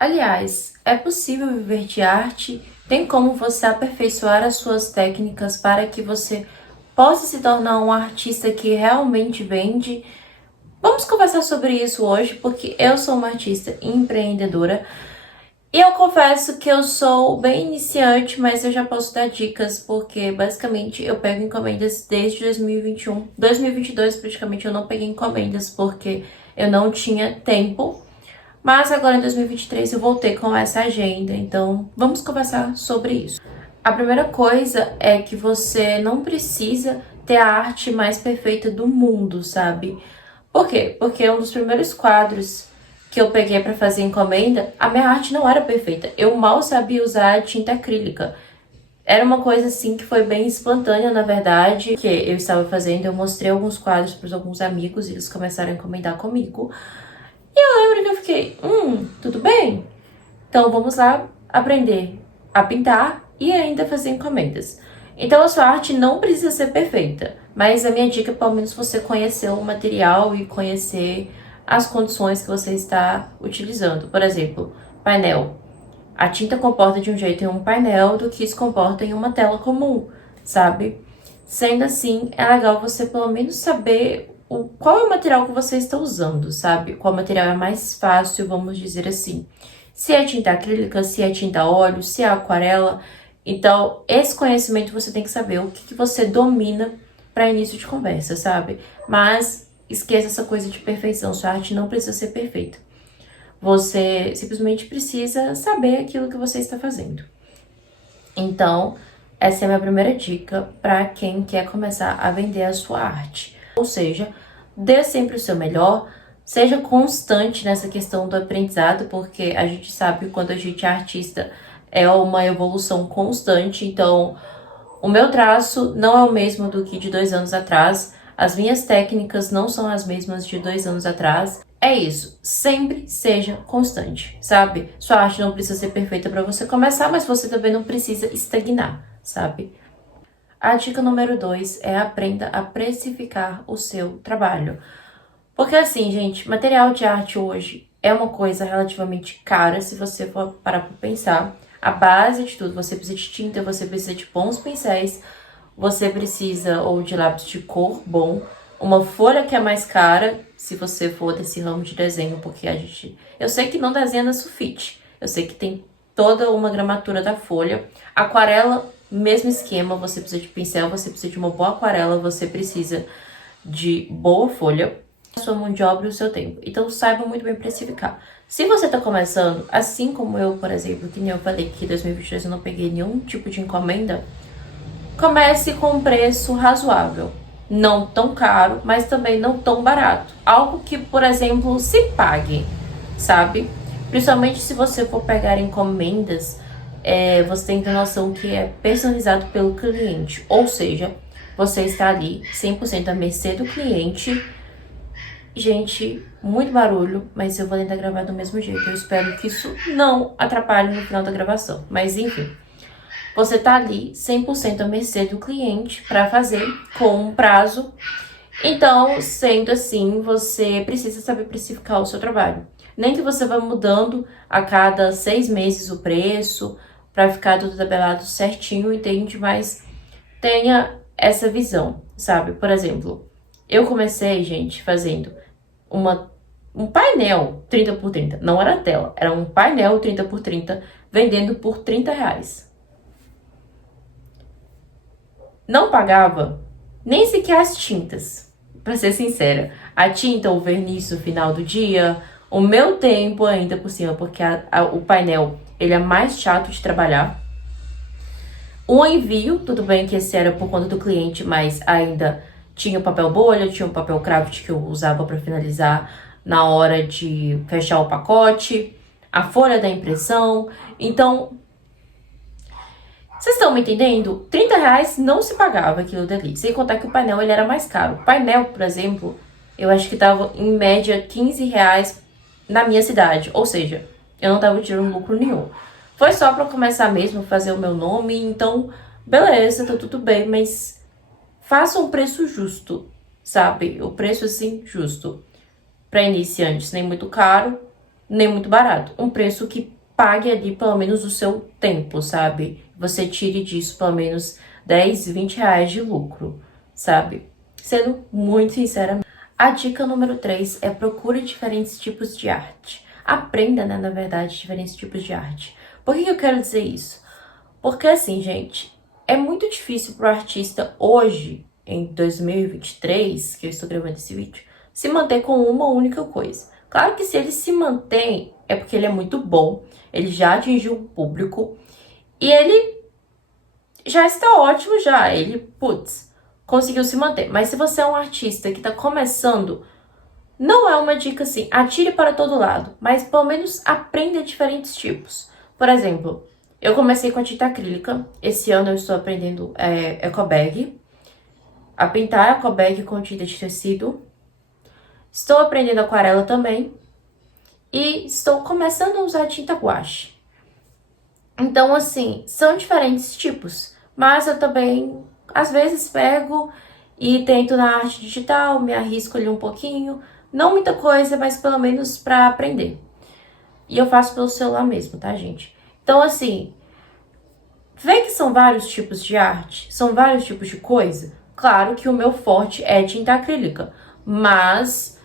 Aliás, é possível viver de arte? Tem como você aperfeiçoar as suas técnicas para que você possa se tornar um artista que realmente vende? Vamos conversar sobre isso hoje, porque eu sou uma artista empreendedora e eu confesso que eu sou bem iniciante, mas eu já posso dar dicas, porque basicamente eu pego encomendas desde 2021. 2022 praticamente eu não peguei encomendas porque eu não tinha tempo. Mas agora em 2023 eu voltei com essa agenda, então vamos conversar sobre isso. A primeira coisa é que você não precisa ter a arte mais perfeita do mundo, sabe? Por quê? Porque um dos primeiros quadros que eu peguei para fazer encomenda, a minha arte não era perfeita. Eu mal sabia usar tinta acrílica. Era uma coisa assim que foi bem espontânea, na verdade, que eu estava fazendo. Eu mostrei alguns quadros para alguns amigos e eles começaram a encomendar comigo. Eu lembro que eu fiquei, tudo bem? Então vamos lá aprender a pintar e ainda fazer encomendas. Então a sua arte não precisa ser perfeita, mas a minha dica é pelo menos você conhecer o material e conhecer as condições que você está utilizando. Por exemplo, painel. A tinta comporta de um jeito em um painel do que se comporta em uma tela comum, sabe? Sendo assim, é legal você pelo menos saber qual é o material que você está usando, sabe? Qual material é mais fácil, vamos dizer assim. Se é tinta acrílica, se é tinta óleo, se é aquarela. Então, esse conhecimento você tem que saber o que você domina para início de conversa, sabe? Mas esqueça essa coisa de perfeição, sua arte não precisa ser perfeita. Você simplesmente precisa saber aquilo que você está fazendo. Então, essa é a minha primeira dica para quem quer começar a vender a sua arte. Ou seja, dê sempre o seu melhor, seja constante nessa questão do aprendizado, porque a gente sabe que quando a gente é artista é uma evolução constante. Então, o meu traço não é o mesmo do que de 2 anos atrás, as minhas técnicas não são as mesmas de 2 anos atrás. É isso, sempre seja constante, sabe? Sua arte não precisa ser perfeita para você começar, mas você também não precisa estagnar, sabe? A dica número 2 é aprenda a precificar o seu trabalho. Porque assim, gente, material de arte hoje é uma coisa relativamente cara, se você for parar pra pensar. A base de tudo, você precisa de tinta, você precisa de bons pincéis, você precisa ou de lápis de cor bom, uma folha que é mais cara, se você for desse ramo de desenho, porque a gente... Eu sei que não desenha na sulfite, eu sei que tem toda uma gramatura da folha. Aquarela, mesmo esquema, você precisa de pincel, você precisa de uma boa aquarela, você precisa de boa folha, a sua mão de obra e o seu tempo. Então saiba muito bem precificar. Se você está começando, assim como eu, por exemplo, que nem eu falei que em 2022 eu não peguei nenhum tipo de encomenda, comece com um preço razoável. Não tão caro, mas também não tão barato. Algo que, por exemplo, se pague, sabe? Principalmente se você for pegar encomendas, você tem que ter noção que é personalizado pelo cliente. Ou seja, você está ali 100% à mercê do cliente. Gente, muito barulho, mas eu vou tentar gravar do mesmo jeito. Eu espero que isso não atrapalhe no final da gravação. Mas enfim, você tá ali 100% à mercê do cliente para fazer com um prazo. Então, sendo assim, você precisa saber precificar o seu trabalho. Nem que você vá mudando a cada 6 meses o preço para ficar tudo tabelado certinho, entende? Mas tenha essa visão, sabe? Por exemplo, eu comecei, gente, fazendo um painel 30 por 30. Não era tela, era um painel 30 por 30, vendendo por R$ 30. Não pagava nem sequer as tintas, pra ser sincera. A tinta, o verniz no final do dia, o meu tempo ainda por cima, porque o painel ele é mais chato de trabalhar. O envio, tudo bem que esse era por conta do cliente, mas ainda tinha o papel bolha, tinha o papel craft que eu usava para finalizar na hora de fechar o pacote, a folha da impressão. Então, vocês estão me entendendo? R$ 30 não se pagava aquilo dali. Sem contar que o painel ele era mais caro. O painel, por exemplo, eu acho que tava em média R$ 15 na minha cidade. Ou seja, eu não tava tirando lucro nenhum. Foi só pra começar mesmo, fazer o meu nome. Então, beleza, tá tudo bem. Mas faça um preço justo, sabe? O preço assim, justo. Pra iniciantes, nem muito caro, nem muito barato. Um preço que pague ali pelo menos o seu tempo, sabe? Você tire disso pelo menos 10, 20 reais de lucro, sabe? Sendo muito sincera. A dica número 3 é procure diferentes tipos de arte. Aprenda, né, na verdade, diferentes tipos de arte. Por que eu quero dizer isso? Porque assim, gente, é muito difícil para o artista hoje, em 2023, que eu estou gravando esse vídeo, se manter com uma única coisa. Claro que se ele se mantém, é porque ele é muito bom, ele já atingiu o público e ele já está ótimo já, ele, putz, conseguiu se manter. Mas se você é um artista que está começando, não é uma dica assim, atire para todo lado, mas pelo menos aprenda diferentes tipos. Por exemplo, eu comecei com a tinta acrílica, esse ano eu estou aprendendo ecobag, a pintar ecobag com tinta de tecido. Estou aprendendo aquarela também e estou começando a usar tinta guache. Então, assim, são diferentes tipos, mas eu também, às vezes, pego e tento na arte digital, me arrisco ali um pouquinho, não muita coisa, mas pelo menos para aprender. E eu faço pelo celular mesmo, tá, gente? Então, assim, vê que são vários tipos de arte, são vários tipos de coisa. Claro que o meu forte é tinta acrílica, mas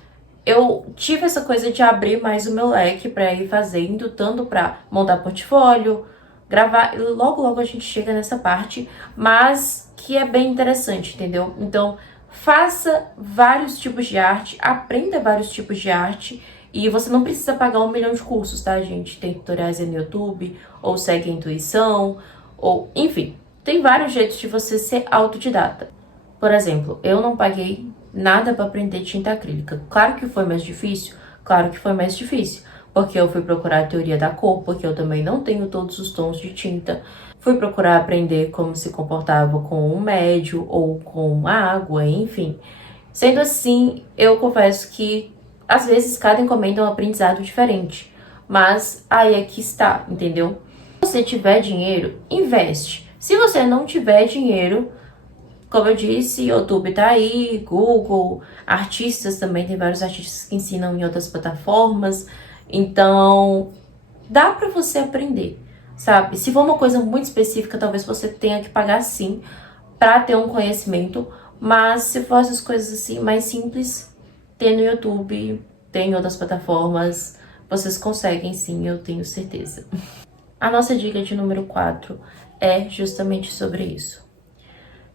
eu tive essa coisa de abrir mais o meu leque para ir fazendo, tanto para montar portfólio, gravar, logo logo a gente chega nessa parte, mas que é bem interessante, entendeu? Então, faça vários tipos de arte, aprenda vários tipos de arte, e você não precisa pagar 1 milhão de cursos, tá, gente? Tem tutoriais aí no YouTube, ou segue a intuição, ou enfim, tem vários jeitos de você ser autodidata. Por exemplo, eu não paguei nada para aprender tinta acrílica. Claro que foi mais difícil, claro que foi mais difícil, porque eu fui procurar a teoria da cor, porque eu também não tenho todos os tons de tinta. Fui procurar aprender como se comportava com o médio ou com a água, enfim. Sendo assim, eu confesso que às vezes cada encomenda é um aprendizado diferente, mas aí é que está, entendeu? Se você tiver dinheiro, investe. Se você não tiver dinheiro, como eu disse, YouTube tá aí, Google, artistas também, tem vários artistas que ensinam em outras plataformas. Então, dá pra você aprender, sabe? Se for uma coisa muito específica, talvez você tenha que pagar sim pra ter um conhecimento. Mas se for essas coisas assim mais simples, tem no YouTube, tem em outras plataformas, vocês conseguem sim, eu tenho certeza. A nossa dica de número 4 é justamente sobre isso.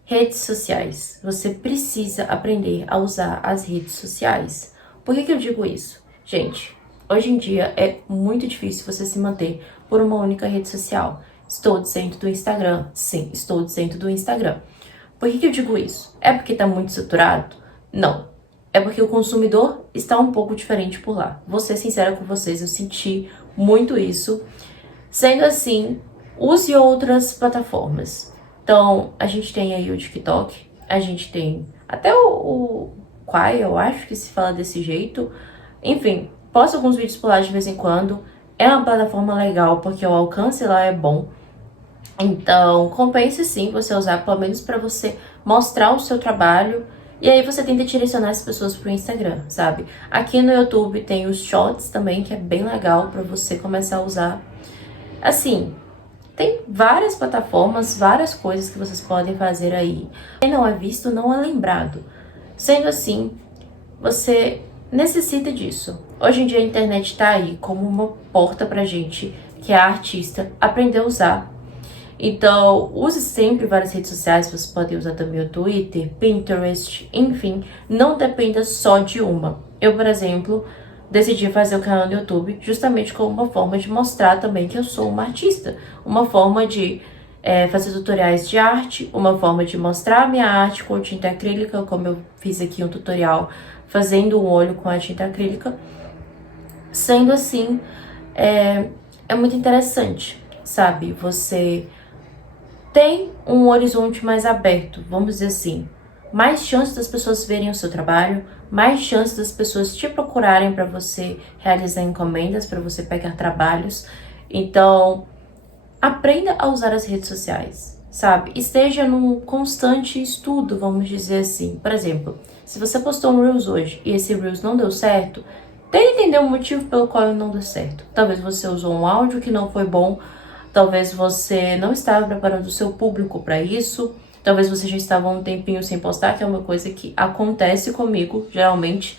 Redes sociais. Você precisa aprender a usar as redes sociais. Por que eu digo isso? Gente, hoje em dia é muito difícil você se manter por uma única rede social. Estou dizendo do Instagram. Sim, estou dizendo do Instagram. Por que eu digo isso? É porque está muito saturado? Não. É porque o consumidor está um pouco diferente por lá. Vou ser sincera com vocês, eu senti muito isso. Sendo assim, use outras plataformas. Então, a gente tem aí o TikTok, a gente tem até o Quai, eu acho que se fala desse jeito. Enfim, posto alguns vídeos por lá de vez em quando. É uma plataforma legal, porque o alcance lá é bom. Então, compensa sim você usar, pelo menos para você mostrar o seu trabalho. E aí você tenta direcionar as pessoas pro Instagram, sabe? Aqui no YouTube tem os Shorts também, que é bem legal para você começar a usar. Assim, tem várias plataformas, várias coisas que vocês podem fazer aí. Quem não é visto, não é lembrado. Sendo assim, você necessita disso. Hoje em dia a internet tá aí como uma porta pra gente, que é artista, aprender a usar. Então, use sempre várias redes sociais, você pode usar também o Twitter, Pinterest, enfim, não dependa só de uma. Eu, por exemplo, decidi fazer o canal no YouTube justamente como uma forma de mostrar também que eu sou uma artista, uma forma de fazer tutoriais de arte, uma forma de mostrar minha arte com tinta acrílica, como eu fiz aqui um tutorial fazendo um olho com a tinta acrílica. Sendo assim, é muito interessante, sabe? Você tem um horizonte mais aberto, vamos dizer assim. Mais chances das pessoas verem o seu trabalho, mais chances das pessoas te procurarem para você realizar encomendas, para você pegar trabalhos. Então, aprenda a usar as redes sociais, sabe? Esteja num constante estudo, vamos dizer assim. Por exemplo, se você postou um Reels hoje e esse Reels não deu certo, Tenta entender o motivo pelo qual não deu certo. Talvez você usou um áudio que não foi bom, talvez você não estava preparando o seu público para isso, talvez você já estava um tempinho sem postar, que é uma coisa que acontece comigo, geralmente.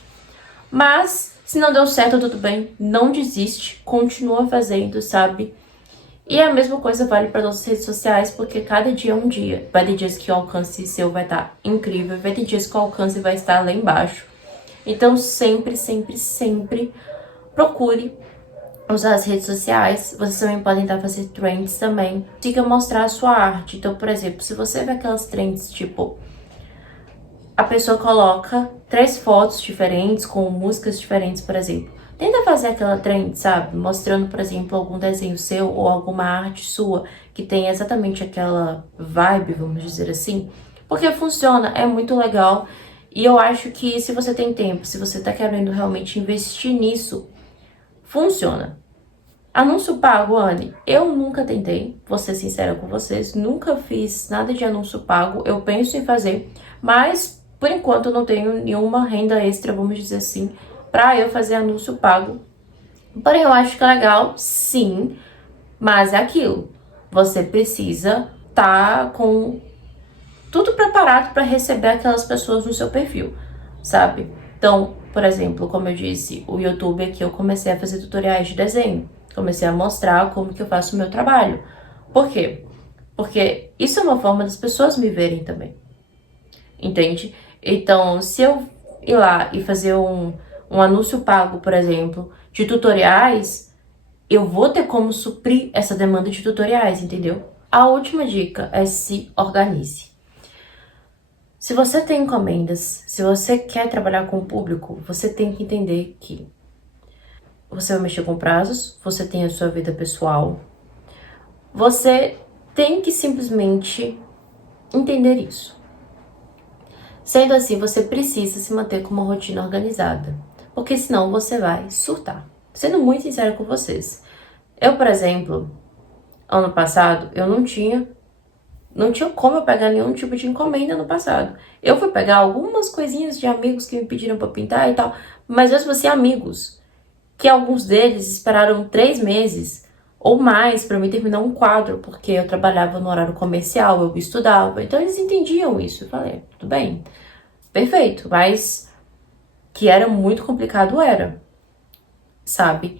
Mas, se não deu certo, tudo bem, não desiste, continua fazendo, sabe? E a mesma coisa vale para nossas redes sociais, porque cada dia é um dia. Vai ter dias que o alcance seu vai estar incrível, vai ter dias que o alcance vai estar lá embaixo. Então, sempre, sempre, sempre procure usar as redes sociais. Vocês também podem tentar fazer trends também. Consiga mostrar a sua arte. Então, por exemplo, se você vê aquelas trends, tipo, a pessoa coloca 3 fotos diferentes, com músicas diferentes, por exemplo. Tenta fazer aquela trend, sabe? Mostrando, por exemplo, algum desenho seu ou alguma arte sua que tem exatamente aquela vibe, vamos dizer assim. Porque funciona, é muito legal. E eu acho que se você tem tempo, se você tá querendo realmente investir nisso, funciona. Anúncio pago, Anne, eu nunca tentei, vou ser sincera com vocês, nunca fiz nada de anúncio pago, eu penso em fazer, mas por enquanto eu não tenho nenhuma renda extra, vamos dizer assim, pra eu fazer anúncio pago. Porém, eu acho que é legal, sim, mas é aquilo, você precisa tá com tudo preparado para receber aquelas pessoas no seu perfil, sabe? Então, por exemplo, como eu disse, o YouTube aqui eu comecei a fazer tutoriais de desenho. Comecei a mostrar como que eu faço o meu trabalho. Por quê? Porque isso é uma forma das pessoas me verem também. Entende? Então, se eu ir lá e fazer um anúncio pago, por exemplo, de tutoriais, eu vou ter como suprir essa demanda de tutoriais, entendeu? A última dica é se organize. Se você tem encomendas, se você quer trabalhar com o público, você tem que entender que você vai mexer com prazos, você tem a sua vida pessoal. Você tem que simplesmente entender isso. Sendo assim, você precisa se manter com uma rotina organizada, porque senão você vai surtar. Sendo muito sincero com vocês, eu, por exemplo, ano passado, eu não tinha como eu pegar nenhum tipo de encomenda no passado. Eu fui pegar algumas coisinhas de amigos que me pediram pra pintar e tal, mas mesmo assim, amigos, que alguns deles esperaram 3 meses ou mais pra me terminar um quadro, porque eu trabalhava no horário comercial, eu estudava, então eles entendiam isso. Eu falei, tudo bem, perfeito, mas que era muito complicado era, sabe?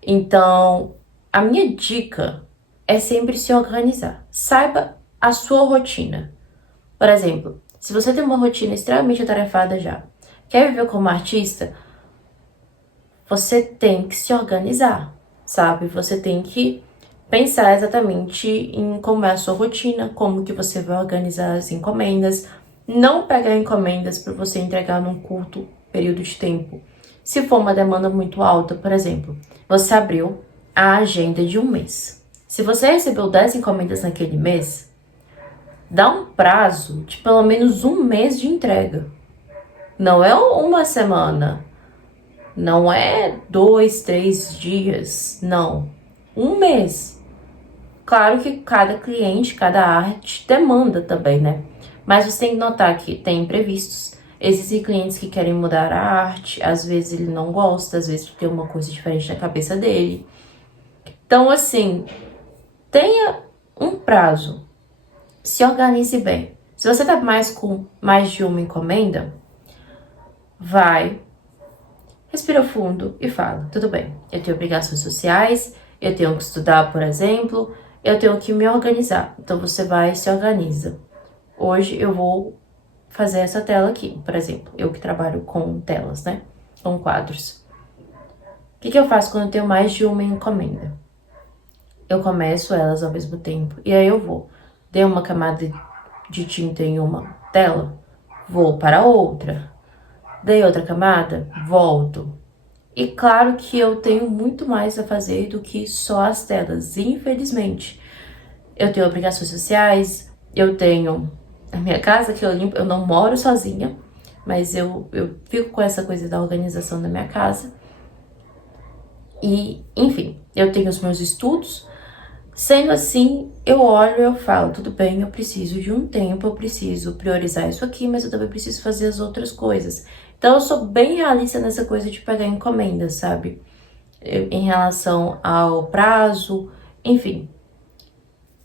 Então, a minha dica é sempre se organizar. Saiba a sua rotina. Por exemplo, se você tem uma rotina extremamente atarefada já, quer viver como artista, você tem que se organizar, sabe? Você tem que pensar exatamente em como é a sua rotina, como que você vai organizar as encomendas, não pegar encomendas para você entregar num curto período de tempo. Se for uma demanda muito alta, por exemplo, você abriu a agenda de um mês. Se você recebeu 10 encomendas naquele mês, dá um prazo de pelo menos um mês de entrega. Não é uma semana, não é 2, 3 dias, não. Um mês. Claro que cada cliente, cada arte demanda também, né? Mas você tem que notar que tem imprevistos. Existem clientes que querem mudar a arte, às vezes ele não gosta, às vezes tem uma coisa diferente na cabeça dele. Então, assim, tenha um prazo. Se organize bem. Se você tá com mais de uma encomenda, vai, respira fundo e fala, tudo bem, eu tenho obrigações sociais, eu tenho que estudar, por exemplo, eu tenho que me organizar. Então você vai e se organiza. Hoje eu vou fazer essa tela aqui, por exemplo, eu que trabalho com telas, né? Com quadros. O que eu faço quando eu tenho mais de uma encomenda? Eu começo elas ao mesmo tempo e aí eu vou. Dei uma camada de tinta em uma tela, vou para outra. Dei outra camada, volto. E claro que eu tenho muito mais a fazer do que só as telas, infelizmente. Eu tenho obrigações sociais, eu tenho a minha casa que eu limpo, eu não moro sozinha, mas eu fico com essa coisa da organização da minha casa. E, enfim, eu tenho os meus estudos. Sendo assim, eu olho e eu falo, tudo bem, eu preciso de um tempo, eu preciso priorizar isso aqui, mas eu também preciso fazer as outras coisas. Então eu sou bem realista nessa coisa de pegar encomenda, sabe? Em relação ao prazo, enfim.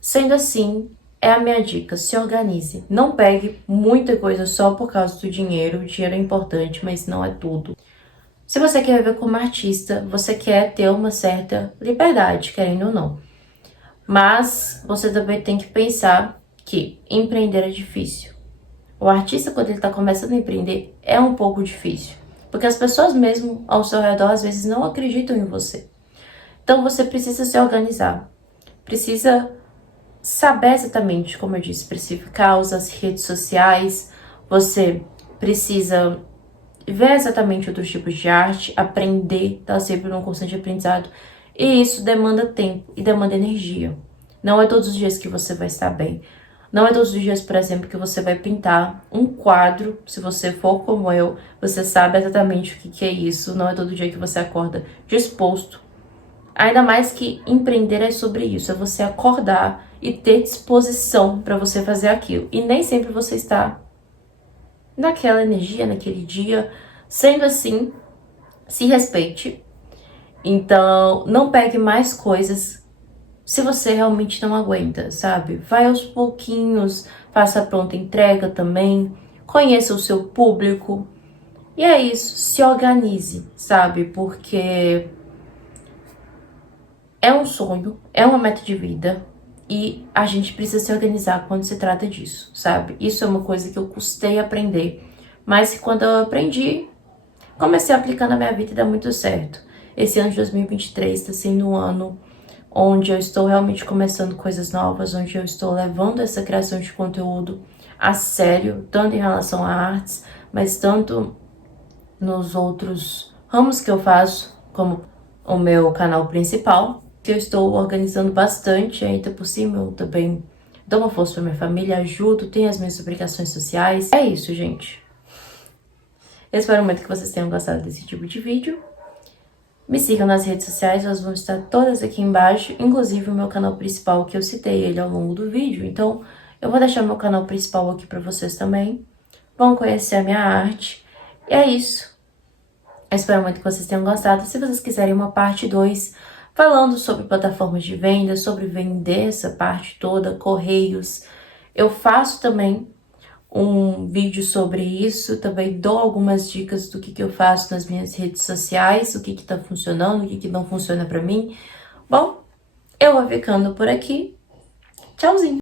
Sendo assim, é a minha dica, se organize. Não pegue muita coisa só por causa do dinheiro. O dinheiro é importante, mas não é tudo. Se você quer viver como artista, você quer ter uma certa liberdade, querendo ou não. Mas você também tem que pensar que empreender é difícil. O artista, quando ele está começando a empreender, é um pouco difícil. Porque as pessoas mesmo ao seu redor, às vezes, não acreditam em você. Então você precisa se organizar. Precisa saber exatamente, como eu disse, precificar, usar as redes sociais. Você precisa ver exatamente outros tipos de arte, aprender, tá sempre num constante aprendizado. E isso demanda tempo e demanda energia. Não é todos os dias que você vai estar bem. Não é todos os dias, por exemplo, que você vai pintar um quadro. Se você for como eu, você sabe exatamente o que é isso. Não é todo dia que você acorda disposto. Ainda mais que empreender é sobre isso. É você acordar e ter disposição para você fazer aquilo. E nem sempre você está naquela energia, naquele dia. Sendo assim, se respeite. Então, não pegue mais coisas se você realmente não aguenta, sabe? Vai aos pouquinhos, faça a pronta entrega também, conheça o seu público. E é isso, se organize, sabe? Porque é um sonho, é uma meta de vida e a gente precisa se organizar quando se trata disso, sabe? Isso é uma coisa que eu custei aprender, mas que quando eu aprendi, comecei a aplicar na minha vida e dá muito certo. Esse ano de 2023 está sendo um ano onde eu estou realmente começando coisas novas, onde eu estou levando essa criação de conteúdo a sério, tanto em relação a artes, mas tanto nos outros ramos que eu faço, como o meu canal principal, que eu estou organizando bastante, ainda por cima eu também dou uma força para minha família, ajudo, tenho as minhas obrigações sociais. É isso, gente. Eu espero muito que vocês tenham gostado desse tipo de vídeo. Me sigam nas redes sociais, elas vão estar todas aqui embaixo, inclusive o meu canal principal, que eu citei ele ao longo do vídeo. Então, eu vou deixar meu canal principal aqui para vocês também. Vão conhecer a minha arte. E é isso. Eu espero muito que vocês tenham gostado. Se vocês quiserem uma parte 2, falando sobre plataformas de venda, sobre vender essa parte toda, correios, eu faço também um vídeo sobre isso, também dou algumas dicas do que eu faço nas minhas redes sociais, o que tá funcionando, o que não funciona pra mim. Bom, eu vou ficando por aqui. Tchauzinho!